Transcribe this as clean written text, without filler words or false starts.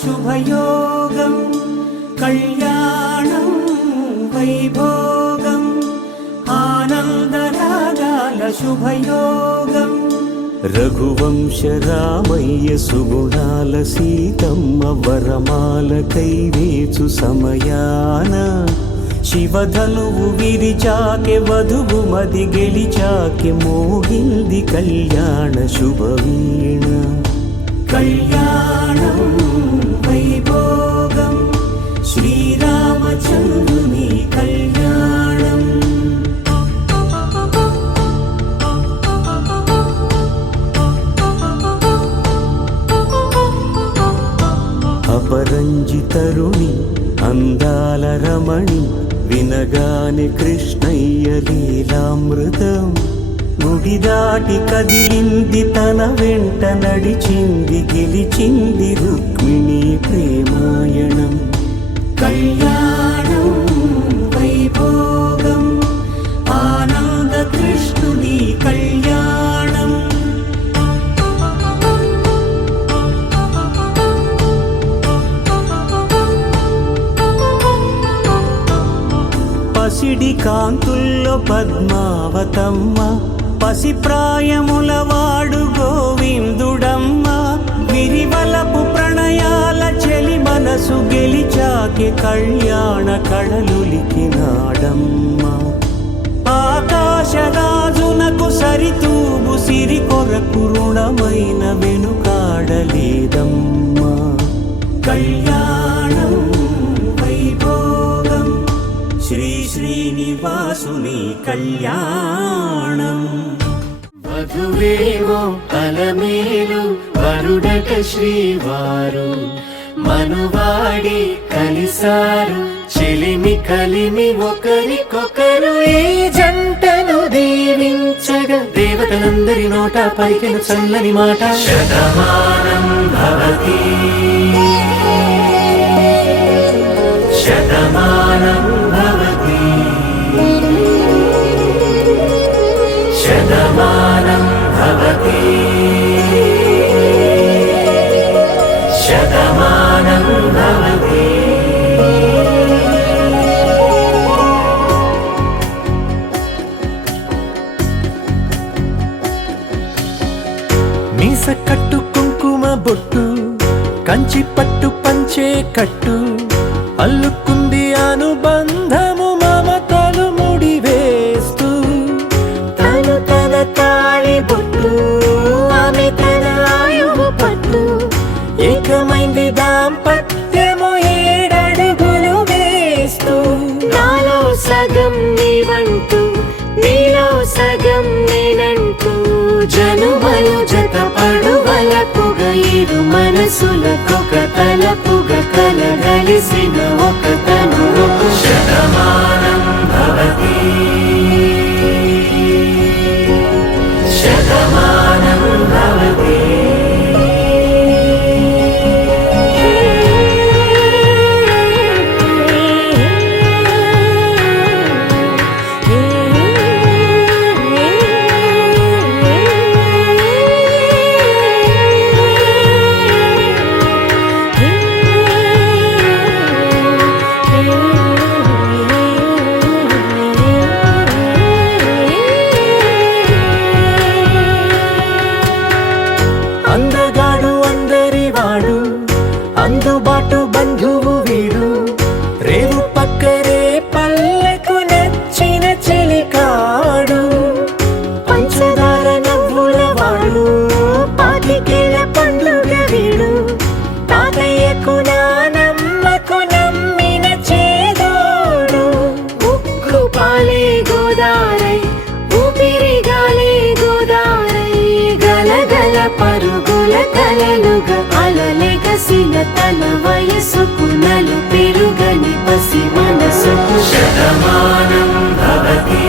శుభయోగం కళ్యాణం వైభోగం ఆనందరాగాల శుభయోగం రఘువంశ రామయ్య సుగుణాల సీతమ్మ వరమాల కైవేచు సమయాన శివధనువు విరిచాకె వధువు మది గెలిచాకె మోగింది కళ్యాణ శుభవీణ కళ్యాణం వైభోగం శ్రీరామచంద్రుని కళ్యాణం అపరంజి తరుణి అందాల రమణి వినగానే కృష్ణయ్య లీలామృతం గుడి దాటి కదిలింది తన వెంట నడిచింది గెలిచింది రుక్మిణి ప్రేమాయణం కళ్యాణం వైభోగం ఆనంద కృష్ణుని కళ్యాణం పసిడి కాంతుల్లో పద్మావతమ్మ పసిప్రాయముల వాడు గోవిందుడమ్మ విరివలపు ప్రణయాల చెలి మనసు గెలిచాకె కళ్యాణ కళలులికినాడమ్మ ఆకాశరాజునకు సరితూగు సిరి కొరకు రుణమైన వెనుకాడలేదమ్మ కళ్యాణం వైభోగం శ్రీ శ్రీనివాసుని కళ్యాణం వధువేమో అలమేలు వరుడట శ్రీవారు మనువాడి కలిసారు చెలిమి కలిమి ఒకరికొకరు ఈ జంటను దీవించగా దేవతలందరి నోట పలికిన చల్లని మాట శతమానం భవతి శతమానం భవతి శతమానం భవతి శతమానం భవతి మీస కట్టు కుంకుమ బొట్టు కంచి పట్టు పంచే కట్టు అల్లుకుంది అనుబంధము మమతలు ముడివేస్తూ తను తన తాళి బొట్టు ఆమె తన ఆయువు పట్టు ఏకమైంది దాంపత్యము 7 అడుగులు వేస్తూ నాలో సగం నీవంటూ నీలో సగం నేనంటూ జనుమలు జత పడువలపుగ ఇరు మనసులకొక తలపుగ కలగలిసిన ఒక తను శతమానం భవతి శతమానం భవతి అందగాడు అందరి వాడు అందుబాటు బంధువు వీడు రేవు పక్కరే పల్లెకు నచ్చిన చెలికాడు పంచదార నవ్వుల వాడు పాతికేల పండుగ వీడు తాతయ్యకు నానమ్మకు నమ్మిన చేదోడు ఉక్కు పాలే గోదారై ఊపిరిగాలే గోదారై గలగల పరుగుల కలలుగా అలలెగసిన తన వయసుకు నలు పెరుగని పసి మనసుకు శతమానం భవతి